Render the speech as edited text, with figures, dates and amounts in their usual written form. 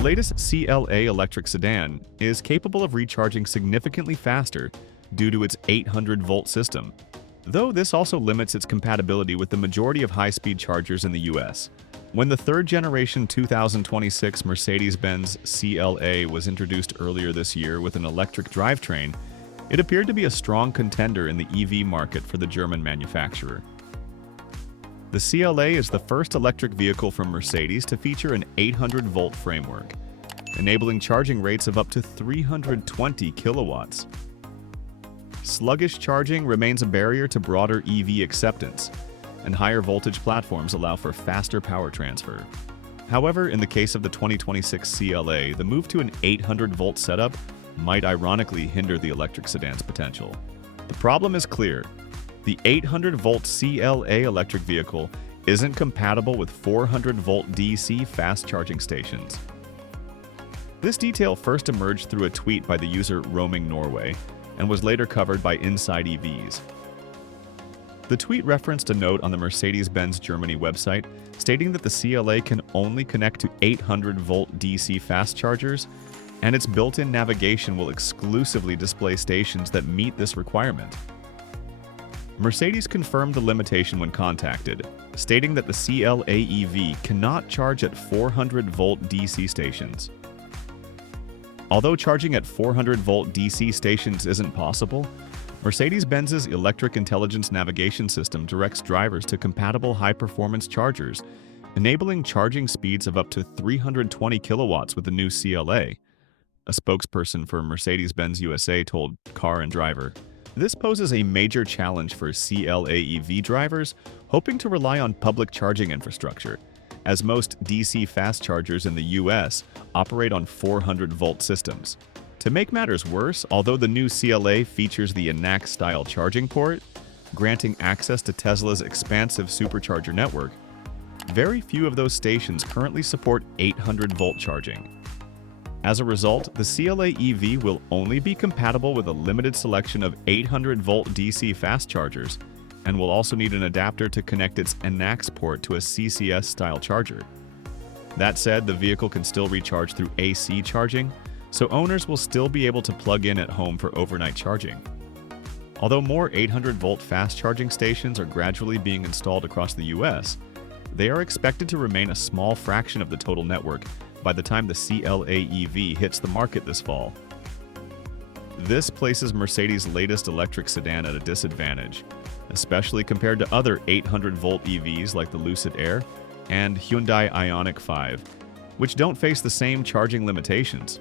latest CLA electric sedan is capable of recharging significantly faster due to its 800-volt system, though this also limits its compatibility with the majority of high-speed chargers in the US. When the third-generation 2026 Mercedes-Benz CLA was introduced earlier this year with an electric drivetrain, it appeared to be a strong contender in the EV market for the German manufacturer. The CLA is the first electric vehicle from Mercedes to feature an 800-volt framework, enabling charging rates of up to 320 kilowatts. Sluggish charging remains a barrier to broader EV acceptance, and higher voltage platforms allow for faster power transfer. However, in the case of the 2026 CLA, the move to an 800-volt setup might ironically hinder the electric sedan's potential. The problem is clear. The 800-volt CLA electric vehicle isn't compatible with 400-volt DC fast charging stations. This detail first emerged through a tweet by the user Roaming Norway and was later covered by Inside EVs. The tweet referenced a note on the Mercedes-Benz Germany website stating that the CLA can only connect to 800-volt DC fast chargers, and its built-in navigation will exclusively display stations that meet this requirement. Mercedes confirmed the limitation when contacted, stating that the CLA EV cannot charge at 400-volt DC stations. Although charging at 400-volt DC stations isn't possible, Mercedes-Benz's Electric Intelligence Navigation System directs drivers to compatible high-performance chargers, enabling charging speeds of up to 320 kilowatts with the new CLA, a spokesperson for Mercedes-Benz USA told Car and Driver. This poses a major challenge for CLA EV drivers hoping to rely on public charging infrastructure, as most DC fast chargers in the US operate on 400-volt systems. To make matters worse, although the new CLA features the NACS-style charging port, granting access to Tesla's expansive Supercharger network, very few of those stations currently support 800-volt charging. As a result, the CLA EV will only be compatible with a limited selection of 800-volt DC fast chargers, and will also need an adapter to connect its NACS port to a CCS-style charger. That said, the vehicle can still recharge through AC charging, so owners will still be able to plug in at home for overnight charging. Although more 800-volt fast charging stations are gradually being installed across the US, they are expected to remain a small fraction of the total network by the time the CLA EV hits the market this fall. This places Mercedes' latest electric sedan at a disadvantage, especially compared to other 800-volt EVs like the Lucid Air and Hyundai Ioniq 5, which don't face the same charging limitations.